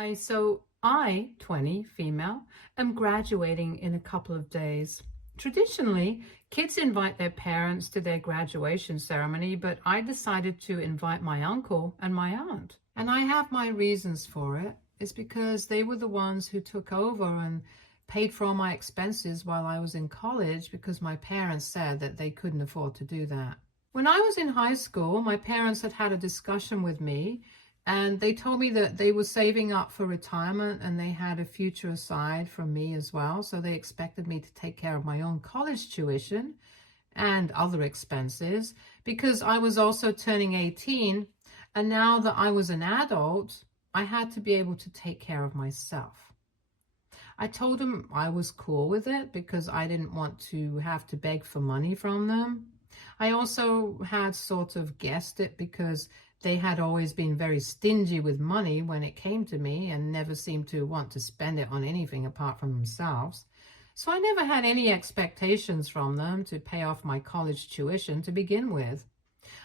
Hi, so I, 20, female, am graduating in a couple of days. Traditionally, kids invite their parents to their graduation ceremony, but I decided to invite my uncle and my aunt. And I have my reasons for it. It's because they were the ones who took over and paid for all my expenses while I was in college because my parents said that they couldn't afford to do that. When I was in high school, my parents had had a discussion with me and they told me that they were saving up for retirement and they had a future aside from me as well. So they expected me to take care of my own college tuition and other expenses because I was also turning 18. And now that I was an adult, I had to be able to take care of myself. I told them I was cool with it because I didn't want to have to beg for money from them. I also had sort of guessed it because they had always been very stingy with money when it came to me and never seemed to want to spend it on anything apart from themselves. So I never had any expectations from them to pay off my college tuition to begin with.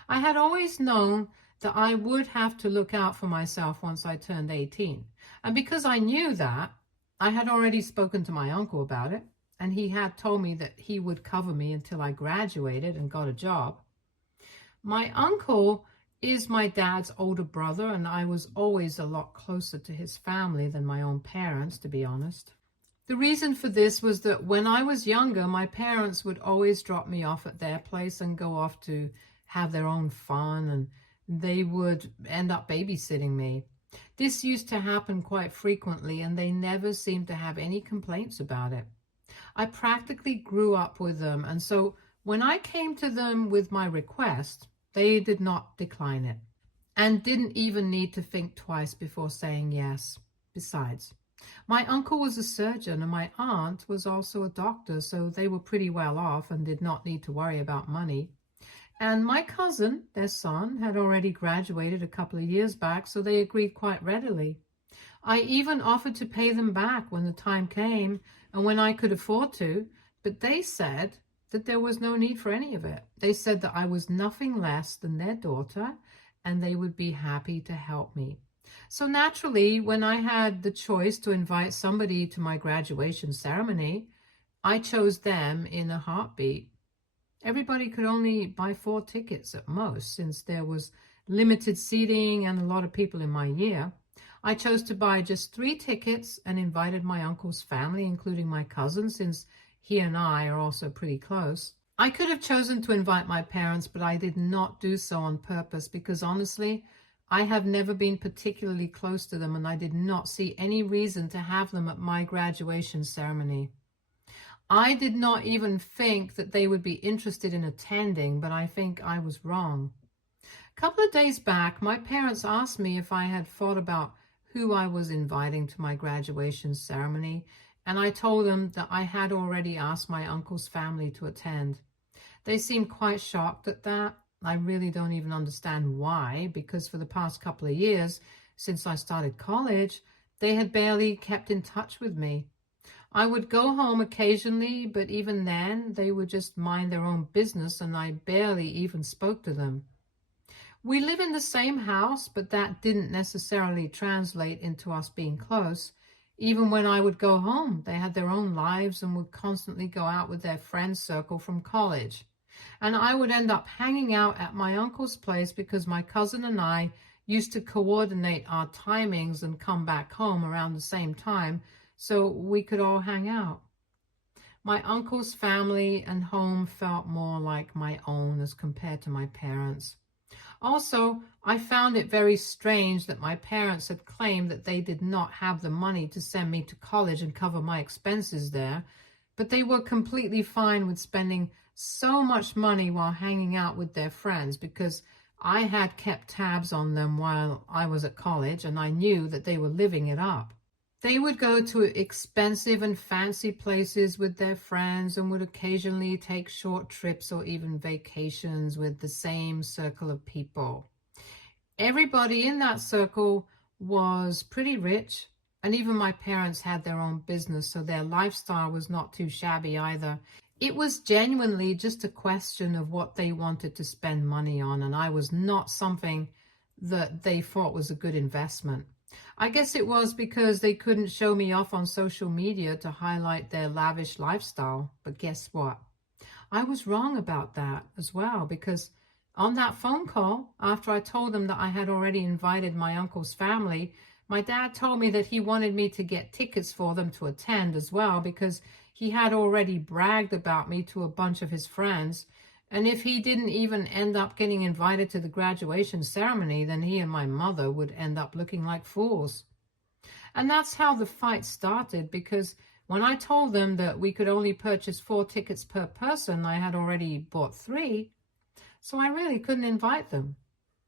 I had always known that I would have to look out for myself once I turned 18. And because I knew that, I had already spoken to my uncle about it, and he had told me that he would cover me until I graduated and got a job. My uncle is my dad's older brother, and I was always a lot closer to his family than my own parents, to be honest. The reason for this was that when I was younger, my parents would always drop me off at their place and go off to have their own fun, and they would end up babysitting me. This used to happen quite frequently, and they never seemed to have any complaints about it. I practically grew up with them, and so when I came to them with my request, they did not decline it and didn't even need to think twice before saying yes. Besides, my uncle was a surgeon and my aunt was also a doctor, so they were pretty well off and did not need to worry about money. And my cousin, their son, had already graduated a couple of years back, so they agreed quite readily. I even offered to pay them back when the time came and when I could afford to, but they said that there was no need for any of it. They said that I was nothing less than their daughter and they would be happy to help me. So naturally, when I had the choice to invite somebody to my graduation ceremony, I chose them in a heartbeat. Everybody could only buy 4 tickets at most since there was limited seating and a lot of people in my year. I chose to buy just 3 tickets and invited my uncle's family, including my cousin, since he and I are also pretty close. I could have chosen to invite my parents, but I did not do so on purpose because honestly, I have never been particularly close to them and I did not see any reason to have them at my graduation ceremony. I did not even think that they would be interested in attending, but I think I was wrong. A couple of days back, my parents asked me if I had thought about who I was inviting to my graduation ceremony, and I told them that I had already asked my uncle's family to attend. They seemed quite shocked at that. I really don't even understand why, because for the past couple of years, since I started college, they had barely kept in touch with me. I would go home occasionally, but even then, they would just mind their own business and I barely even spoke to them. We live in the same house, but that didn't necessarily translate into us being close. Even when I would go home, they had their own lives and would constantly go out with their friend circle from college. And I would end up hanging out at my uncle's place because my cousin and I used to coordinate our timings and come back home around the same time so we could all hang out. My uncle's family and home felt more like my own as compared to my parents'. Also, I found it very strange that my parents had claimed that they did not have the money to send me to college and cover my expenses there, but they were completely fine with spending so much money while hanging out with their friends because I had kept tabs on them while I was at college and I knew that they were living it up. They would go to expensive and fancy places with their friends and would occasionally take short trips or even vacations with the same circle of people. Everybody in that circle was pretty rich, and even my parents had their own business, so their lifestyle was not too shabby either. It was genuinely just a question of what they wanted to spend money on, and I was not something that they thought was a good investment. I guess it was because they couldn't show me off on social media to highlight their lavish lifestyle. But guess what? I was wrong about that as well, because on that phone call, after I told them that I had already invited my uncle's family, my dad told me that he wanted me to get tickets for them to attend as well, because he had already bragged about me to a bunch of his friends. And if he didn't even end up getting invited to the graduation ceremony, then he and my mother would end up looking like fools. And that's how the fight started, because when I told them that we could only purchase 4 tickets per person, I had already bought 3, so I really couldn't invite them.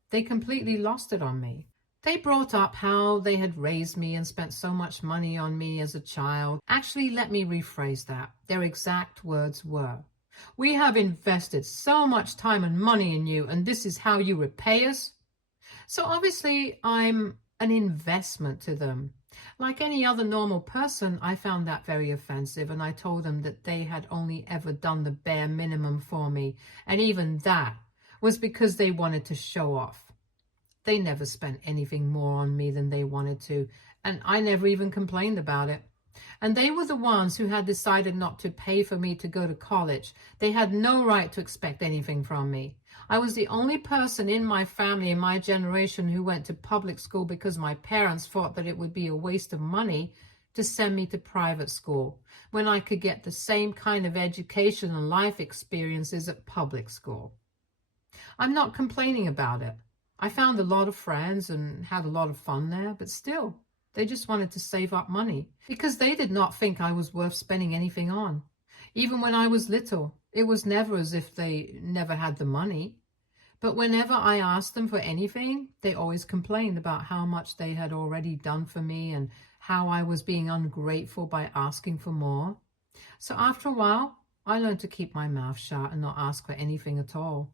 They completely lost it on me. They brought up how they had raised me and spent so much money on me as a child. Actually, let me rephrase that. Their exact words were, "We have invested so much time and money in you, and this is how you repay us?" So obviously, I'm an investment to them. Like any other normal person, I found that very offensive, and I told them that they had only ever done the bare minimum for me, and even that was because they wanted to show off. They never spent anything more on me than they wanted to, and I never even complained about it. And they were the ones who had decided not to pay for me to go to college. They had no right to expect anything from me. I was the only person in my family, in my generation, who went to public school because my parents thought that it would be a waste of money to send me to private school when I could get the same kind of education and life experiences at public school. I'm not complaining about it. I found a lot of friends and had a lot of fun there, but still, they just wanted to save up money because they did not think I was worth spending anything on. Even when I was little, it was never as if they never had the money. But whenever I asked them for anything, they always complained about how much they had already done for me and how I was being ungrateful by asking for more. So after a while, I learned to keep my mouth shut and not ask for anything at all.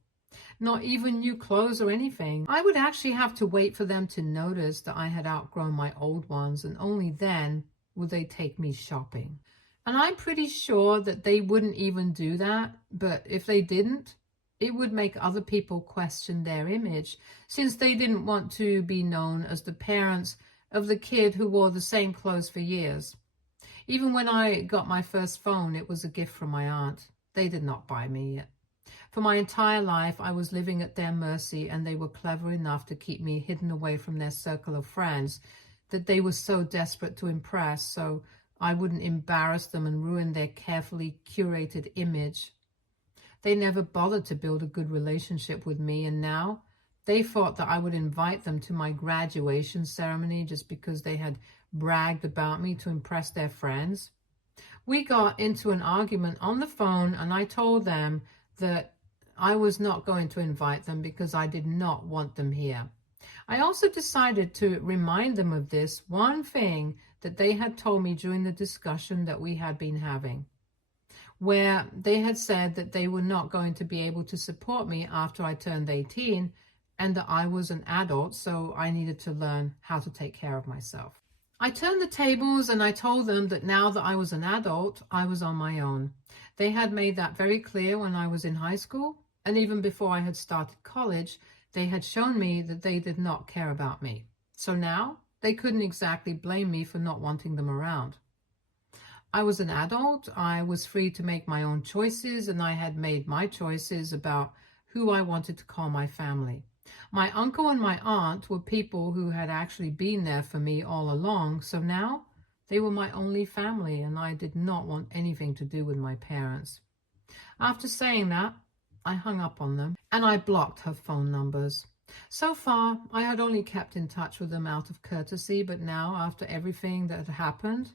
Not even new clothes or anything. I would actually have to wait for them to notice that I had outgrown my old ones, and only then would they take me shopping. And I'm pretty sure that they wouldn't even do that, but if they didn't, it would make other people question their image, since they didn't want to be known as the parents of the kid who wore the same clothes for years. Even when I got my first phone, it was a gift from my aunt. They did not buy me it. For my entire life, I was living at their mercy, and they were clever enough to keep me hidden away from their circle of friends that they were so desperate to impress, so I wouldn't embarrass them and ruin their carefully curated image. They never bothered to build a good relationship with me, and now they thought that I would invite them to my graduation ceremony just because they had bragged about me to impress their friends. We got into an argument on the phone, and I told them that I was not going to invite them because I did not want them here. I also decided to remind them of this one thing that they had told me during the discussion that we had been having, where they had said that they were not going to be able to support me after I turned 18, and that I was an adult, so I needed to learn how to take care of myself. I turned the tables and I told them that now that I was an adult, I was on my own. They had made that very clear when I was in high school, and even before I had started college, they had shown me that they did not care about me. So now they couldn't exactly blame me for not wanting them around. I was an adult, I was free to make my own choices, and I had made my choices about who I wanted to call my family. My uncle and my aunt were people who had actually been there for me all along, so now they were my only family, and I did not want anything to do with my parents. After saying that, I hung up on them, and I blocked her phone numbers. So far, I had only kept in touch with them out of courtesy, but now, after everything that had happened,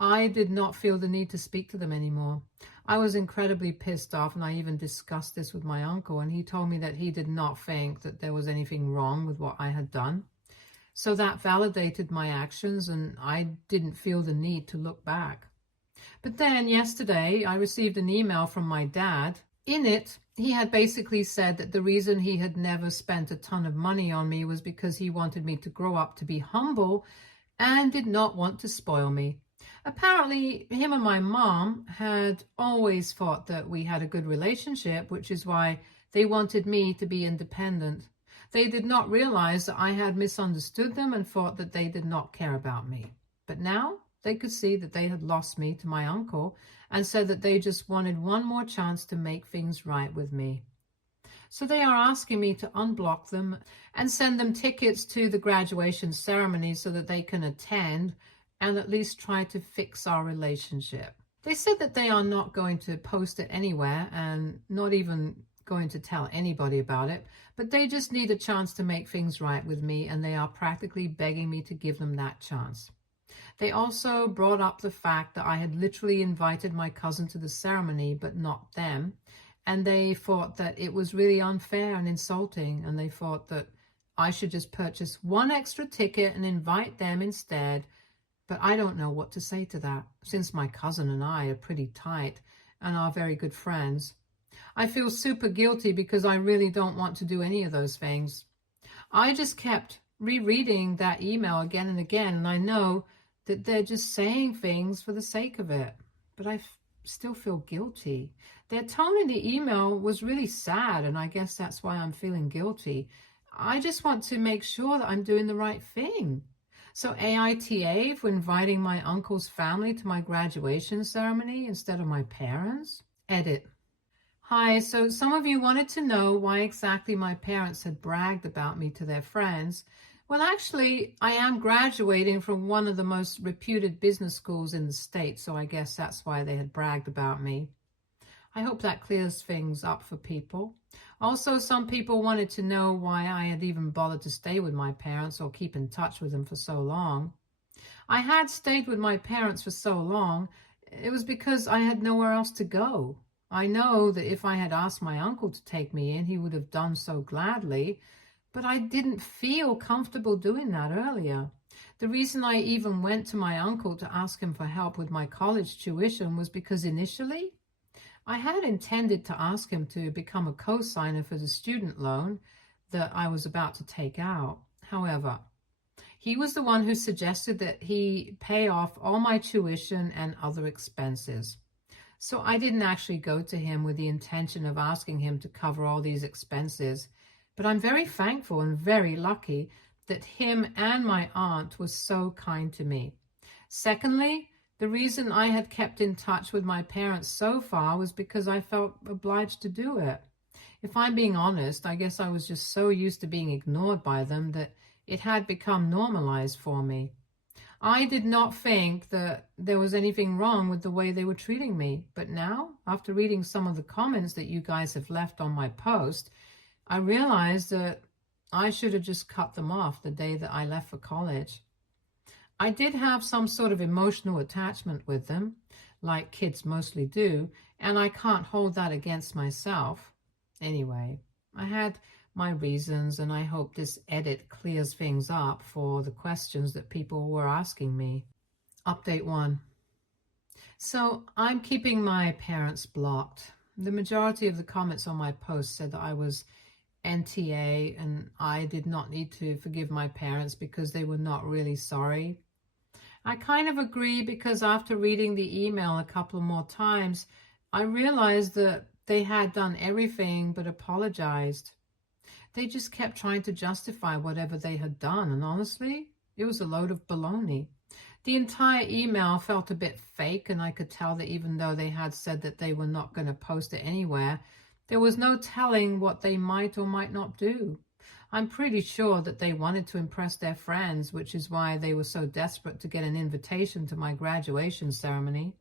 I did not feel the need to speak to them anymore. I was incredibly pissed off, and I even discussed this with my uncle, and he told me that he did not think that there was anything wrong with what I had done. So that validated my actions, and I didn't feel the need to look back. But then yesterday, I received an email from my dad. In it, he had basically said that the reason he had never spent a ton of money on me was because he wanted me to grow up to be humble and did not want to spoil me. Apparently, him and my mom had always thought that we had a good relationship, which is why they wanted me to be independent. They did not realize that I had misunderstood them and thought that they did not care about me. But now they could see that they had lost me to my uncle and said that they just wanted one more chance to make things right with me. So they are asking me to unblock them and send them tickets to the graduation ceremony so that they can attend and at least try to fix our relationship. They said that they are not going to post it anywhere and not even going to tell anybody about it, but they just need a chance to make things right with me, and they are practically begging me to give them that chance. They also brought up the fact that I had literally invited my cousin to the ceremony, but not them. And they thought that it was really unfair and insulting. And they thought that I should just purchase one extra ticket and invite them instead. But I don't know what to say to that, since my cousin and I are pretty tight and are very good friends. I feel super guilty because I really don't want to do any of those things. I just kept rereading that email again and again, and I know that they're just saying things for the sake of it, but I still feel guilty. Their tone in the email was really sad, and I guess that's why I'm feeling guilty. I just want to make sure that I'm doing the right thing. So AITA for inviting my uncle's family to my graduation ceremony instead of my parents? Edit. Hi, so some of you wanted to know why exactly my parents had bragged about me to their friends. Well, actually, I am graduating from one of the most reputed business schools in the state, so I guess that's why they had bragged about me. I hope that clears things up for people. Also, some people wanted to know why I had even bothered to stay with my parents or keep in touch with them for so long. I had stayed with my parents for so long. It was because I had nowhere else to go. I know that if I had asked my uncle to take me in, he would have done so gladly, but I didn't feel comfortable doing that earlier. The reason I even went to my uncle to ask him for help with my college tuition was because initially I had intended to ask him to become a co-signer for the student loan that I was about to take out. However, he was the one who suggested that he pay off all my tuition and other expenses. So I didn't actually go to him with the intention of asking him to cover all these expenses, but I'm very thankful and very lucky that him and my aunt was so kind to me. Secondly, the reason I had kept in touch with my parents so far was because I felt obliged to do it. If I'm being honest, I guess I was just so used to being ignored by them that it had become normalized for me. I did not think that there was anything wrong with the way they were treating me. But now, after reading some of the comments that you guys have left on my post, I realized that I should have just cut them off the day that I left for college. I did have some sort of emotional attachment with them, like kids mostly do, and I can't hold that against myself. Anyway, I had my reasons, and I hope this edit clears things up for the questions that people were asking me. Update 1. So I'm keeping my parents blocked. The majority of the comments on my post said that I was NTA and I did not need to forgive my parents because they were not really sorry. I kind of agree because after reading the email a couple more times, I realized that they had done everything but apologized. They just kept trying to justify whatever they had done, and honestly, it was a load of baloney. The entire email felt a bit fake, and I could tell that even though they had said that they were not going to post it anywhere, there was no telling what they might or might not do. I'm pretty sure that they wanted to impress their friends, which is why they were so desperate to get an invitation to my graduation ceremony.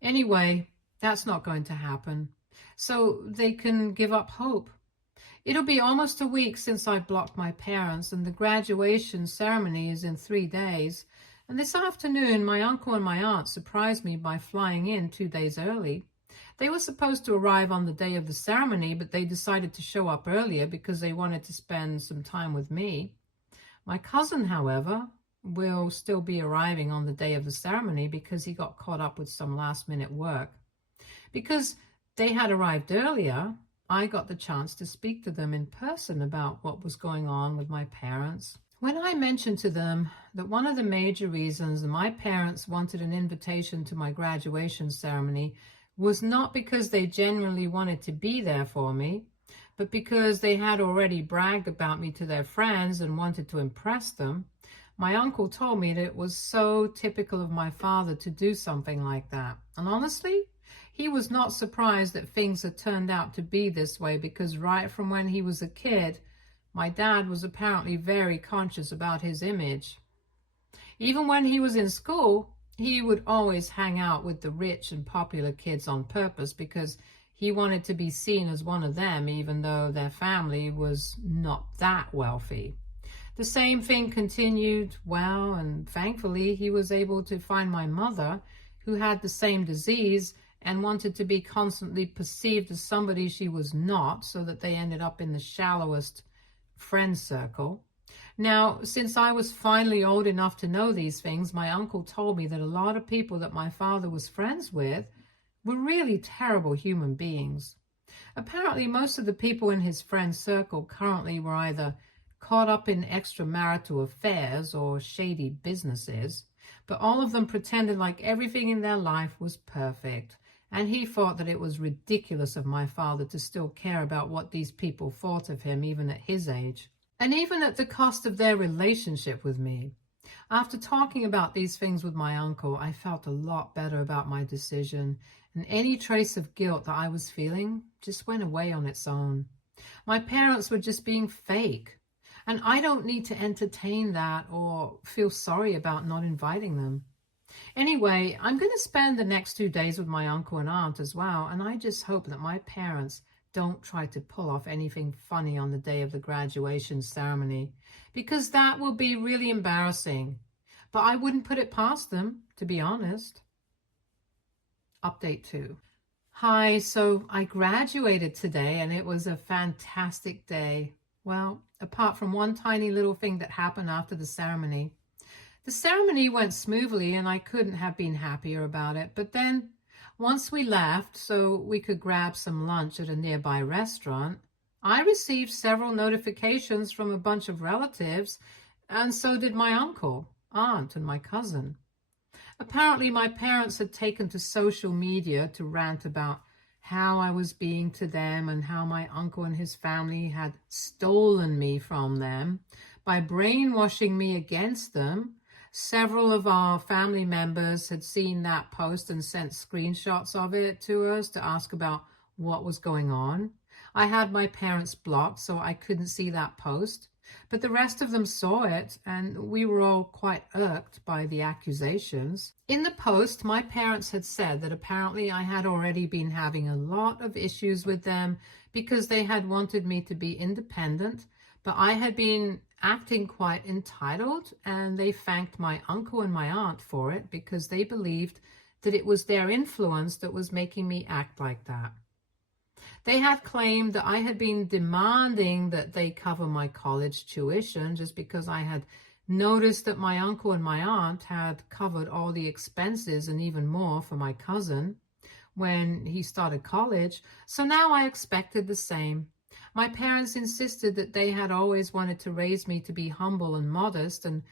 Anyway, that's not going to happen, so they can give up hope. It'll be almost a week since I blocked my parents, and the graduation ceremony is in 3 days. And this afternoon, my uncle and my aunt surprised me by flying in 2 days early. They were supposed to arrive on the day of the ceremony, but they decided to show up earlier because they wanted to spend some time with me. My cousin, however, will still be arriving on the day of the ceremony because he got caught up with some last-minute work. Because they had arrived earlier, I got the chance to speak to them in person about what was going on with my parents. When I mentioned to them that one of the major reasons my parents wanted an invitation to my graduation ceremony was not because they genuinely wanted to be there for me, But because they had already bragged about me to their friends and wanted to impress them, my uncle told me that it was so typical of my father to do something like that. And honestly, he was not surprised that things had turned out to be this way, because right from when he was a kid, my dad was apparently very conscious about his image. Even when he was in school, he would always hang out with the rich and popular kids on purpose, because he wanted to be seen as one of them, even though their family was not that wealthy. The same thing continued well, and thankfully he was able to find my mother, who had the same disease and wanted to be constantly perceived as somebody she was not, so that they ended up in the shallowest friend circle. Now, since I was finally old enough to know these things, my uncle told me that a lot of people that my father was friends with were really terrible human beings. Apparently, most of the people in his friend circle currently were either caught up in extramarital affairs or shady businesses, but all of them pretended like everything in their life was perfect, and he thought that it was ridiculous of my father to still care about what these people thought of him, even at his age, and even at the cost of their relationship with me. After talking about these things with my uncle, I felt a lot better about my decision, and any trace of guilt that I was feeling just went away on its own. My parents were just being fake, and I don't need to entertain that or feel sorry about not inviting them. Anyway, I'm going to spend the next 2 days with my uncle and aunt as well, and I just hope that my parents don't try to pull off anything funny on the day of the graduation ceremony, because that will be really embarrassing. But I wouldn't put it past them, to be honest. Update 2. Hi, so I graduated today and it was a fantastic day. Well, apart from one tiny little thing that happened after the ceremony. The ceremony went smoothly and I couldn't have been happier about it. But then once we left so we could grab some lunch at a nearby restaurant, I received several notifications from a bunch of relatives, and so did my uncle, aunt, and my cousin. Apparently, my parents had taken to social media to rant about how I was being to them and how my uncle and his family had stolen me from them by brainwashing me against them. Several of our family members had seen that post and sent screenshots of it to us to ask about what was going on. I had my parents blocked, so I couldn't see that post. But the rest of them saw it, and we were all quite irked by the accusations. In the post, my parents had said that apparently I had already been having a lot of issues with them because they had wanted me to be independent, but I had been acting quite entitled, and they thanked my uncle and my aunt for it because they believed that it was their influence that was making me act like that. They had claimed that I had been demanding that they cover my college tuition just because I had noticed that my uncle and my aunt had covered all the expenses and even more for my cousin when he started college. So now I expected the same. My parents insisted that they had always wanted to raise me to be humble and modest, and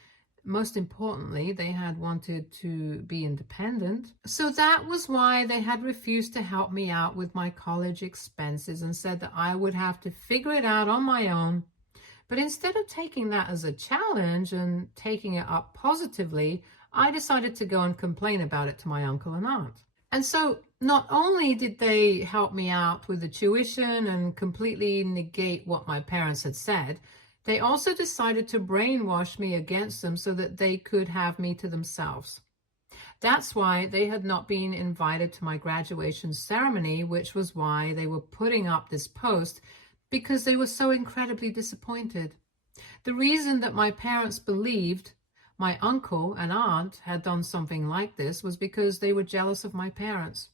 most importantly, they had wanted to be independent. So that was why they had refused to help me out with my college expenses and said that I would have to figure it out on my own. But instead of taking that as a challenge and taking it up positively, I decided to go and complain about it to my uncle and aunt. And so not only did they help me out with the tuition and completely negate what my parents had said, they also decided to brainwash me against them so that they could have me to themselves. That's why they had not been invited to my graduation ceremony, which was why they were putting up this post, because they were so incredibly disappointed. The reason that my parents believed my uncle and aunt had done something like this was because they were jealous of my parents.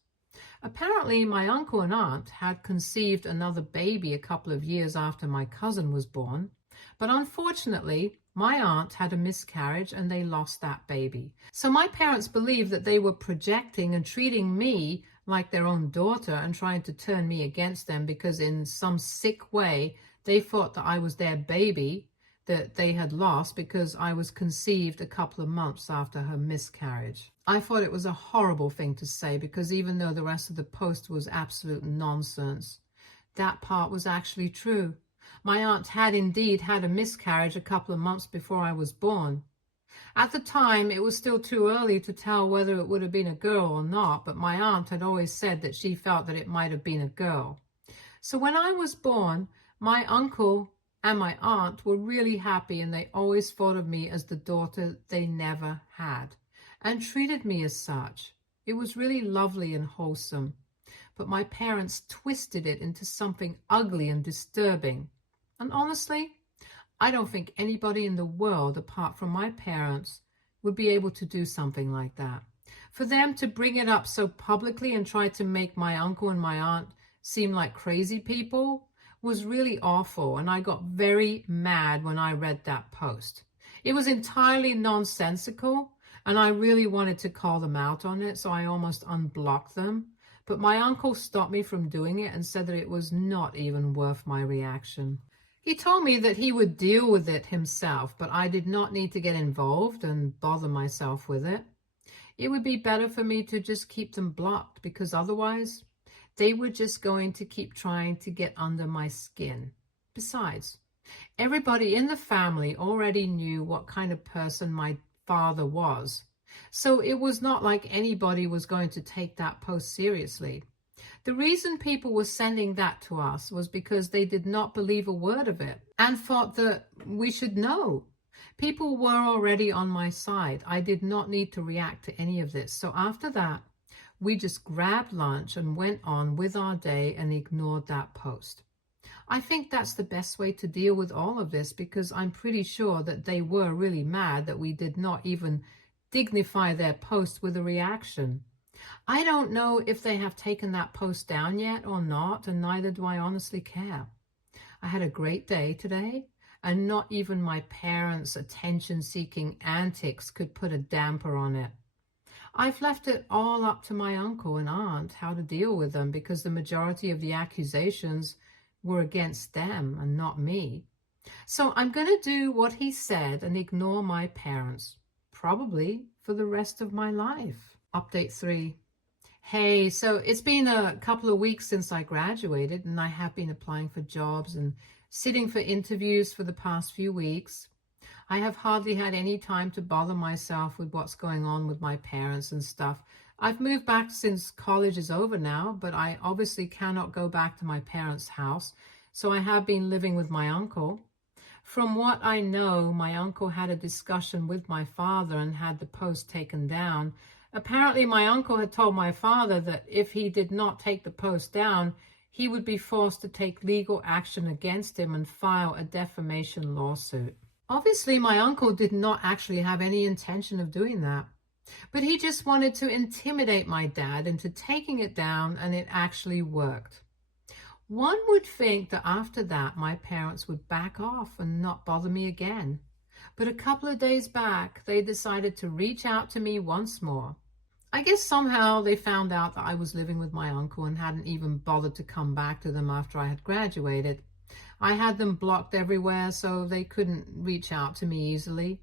Apparently, my uncle and aunt had conceived another baby a couple of years after my cousin was born. But unfortunately, my aunt had a miscarriage and they lost that baby. So my parents believed that they were projecting and treating me like their own daughter and trying to turn me against them because in some sick way, they thought that I was their baby that they had lost because I was conceived a couple of months after her miscarriage. I thought it was a horrible thing to say because even though the rest of the post was absolute nonsense, That part was actually true. My aunt had indeed had a miscarriage a couple of months before I was born. At the time, it was still too early to tell whether it would have been a girl or not, but my aunt had always said that she felt that it might have been a girl. So when I was born, my uncle and my aunt were really happy, and they always thought of me as the daughter they never had and treated me as such. It was really lovely and wholesome. But my parents twisted it into something ugly and disturbing. And honestly, I don't think anybody in the world apart from my parents would be able to do something like that. For them to bring it up so publicly and try to make my uncle and my aunt seem like crazy people was really awful, and I got very mad when I read that post. It was entirely nonsensical, and I really wanted to call them out on it, so I almost unblocked them. But my uncle stopped me from doing it and said that it was not even worth my reaction. He told me that he would deal with it himself, but I did not need to get involved and bother myself with it. It would be better for me to just keep them blocked, because otherwise they were just going to keep trying to get under my skin. Besides, everybody in the family already knew what kind of person my father was. So it was not like anybody was going to take that post seriously. The reason people were sending that to us was because they did not believe a word of it and thought that we should know. People were already on my side. I did not need to react to any of this. So after that, we just grabbed lunch and went on with our day and ignored that post. I think that's the best way to deal with all of this, because I'm pretty sure that they were really mad that we did not even dignify their post with a reaction. I don't know if they have taken that post down yet or not, and neither do I honestly care. I had a great day today, and not even my parents' attention-seeking antics could put a damper on it. I've left it all up to my uncle and aunt how to deal with them, because the majority of the accusations were against them and not me. So I'm going to do what he said and ignore my parents, probably for the rest of my life. Update 3. Hey, so it's been a couple of weeks since I graduated, and I have been applying for jobs and sitting for interviews for the past few weeks. I have hardly had any time to bother myself with what's going on with my parents and stuff. I've moved back since college is over now, but I obviously cannot go back to my parents' house, so I have been living with my uncle. From what I know, my uncle had a discussion with my father and had the post taken down. Apparently, my uncle had told my father that if he did not take the post down, he would be forced to take legal action against him and file a defamation lawsuit. Obviously, my uncle did not actually have any intention of doing that, but he just wanted to intimidate my dad into taking it down, and it actually worked. One would think that after that, my parents would back off and not bother me again. But a couple of days back, they decided to reach out to me once more. I guess somehow they found out that I was living with my uncle and hadn't even bothered to come back to them after I had graduated. I had them blocked everywhere, so they couldn't reach out to me easily.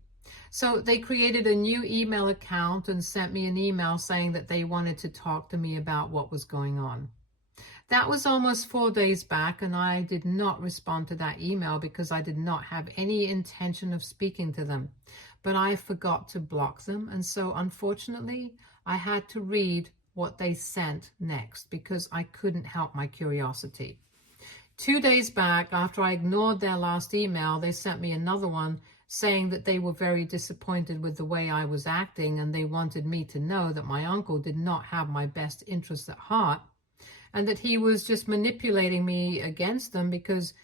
So they created a new email account and sent me an email saying that they wanted to talk to me about what was going on. That was almost 4 days back, and I did not respond to that email because I did not have any intention of speaking to them. But I forgot to block them, and so unfortunately, I had to read what they sent next because I couldn't help my curiosity. 2 days back, after I ignored their last email, they sent me another one saying that they were very disappointed with the way I was acting, and they wanted me to know that my uncle did not have my best interests at heart, and that he was just manipulating me against them because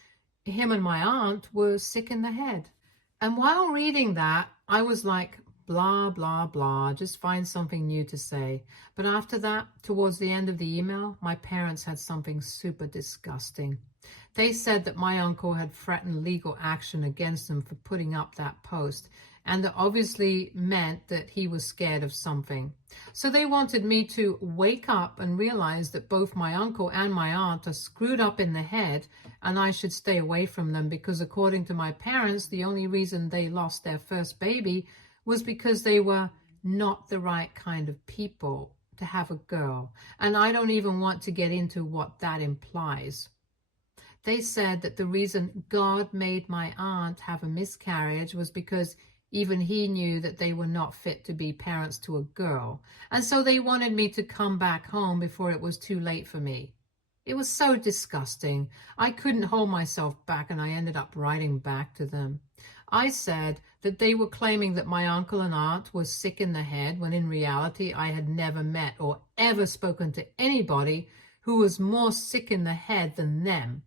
him and my aunt were sick in the head. And while reading that, I was like, blah, blah, blah, just find something new to say. But after that, towards the end of the email, my parents had something super disgusting. They said that my uncle had threatened legal action against them for putting up that post, and that obviously meant that he was scared of something. So they wanted me to wake up and realize that both my uncle and my aunt are screwed up in the head, and I should stay away from them because, according to my parents, the only reason they lost their first baby was because they were not the right kind of people to have a girl. And I don't even want to get into what that implies. They said that the reason God made my aunt have a miscarriage was because even he knew that they were not fit to be parents to a girl, and so they wanted me to come back home before it was too late for me. It was so disgusting. I couldn't hold myself back, and I ended up writing back to them. I said that they were claiming that my uncle and aunt were sick in the head, when in reality I had never met or ever spoken to anybody who was more sick in the head than them.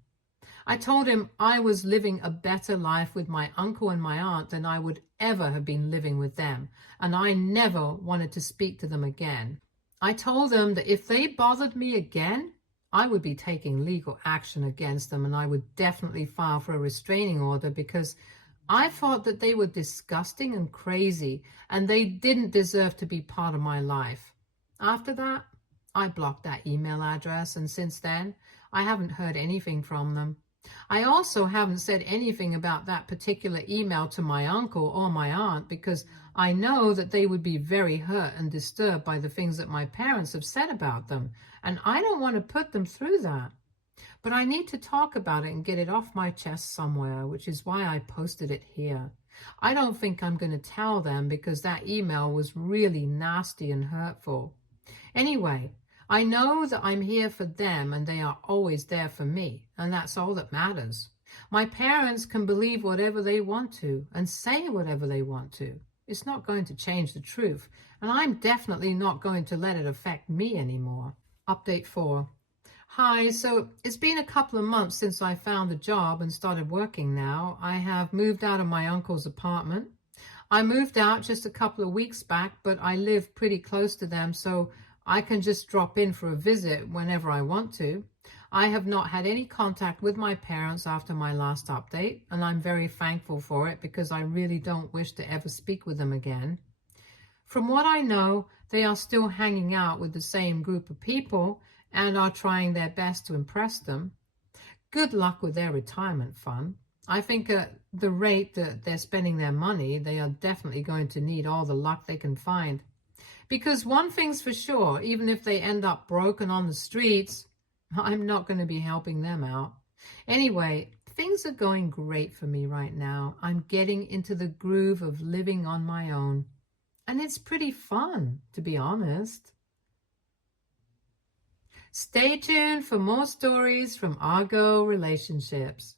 I told him I was living a better life with my uncle and my aunt than I would ever have been living with them, and I never wanted to speak to them again. I told them that if they bothered me again, I would be taking legal action against them, and I would definitely file for a restraining order because I thought that they were disgusting and crazy, and they didn't deserve to be part of my life. After that, I blocked that email address, and since then, I haven't heard anything from them. I also haven't said anything about that particular email to my uncle or my aunt because I know that they would be very hurt and disturbed by the things that my parents have said about them, and I don't want to put them through that. But I need to talk about it and get it off my chest somewhere, which is why I posted it here. I don't think I'm going to tell them because that email was really nasty and hurtful. Anyway, I know that I'm here for them and they are always there for me, and that's all that matters. My parents can believe whatever they want to and say whatever they want to. It's not going to change the truth, and I'm definitely not going to let it affect me anymore. Update 4. Hi, so it's been a couple of months since I found a job and started working now. I have moved out of my uncle's apartment. I moved out just a couple of weeks back, but I live pretty close to them, so I can just drop in for a visit whenever I want to. I have not had any contact with my parents after my last update, and I'm very thankful for it because I really don't wish to ever speak with them again. From what I know, they are still hanging out with the same group of people and are trying their best to impress them. Good luck with their retirement fund. I think at the rate that they're spending their money, they are definitely going to need all the luck they can find. Because one thing's for sure, even if they end up broken on the streets, I'm not going to be helping them out. Anyway, things are going great for me right now. I'm getting into the groove of living on my own. And it's pretty fun, to be honest. Stay tuned for more stories from Argo Relationships.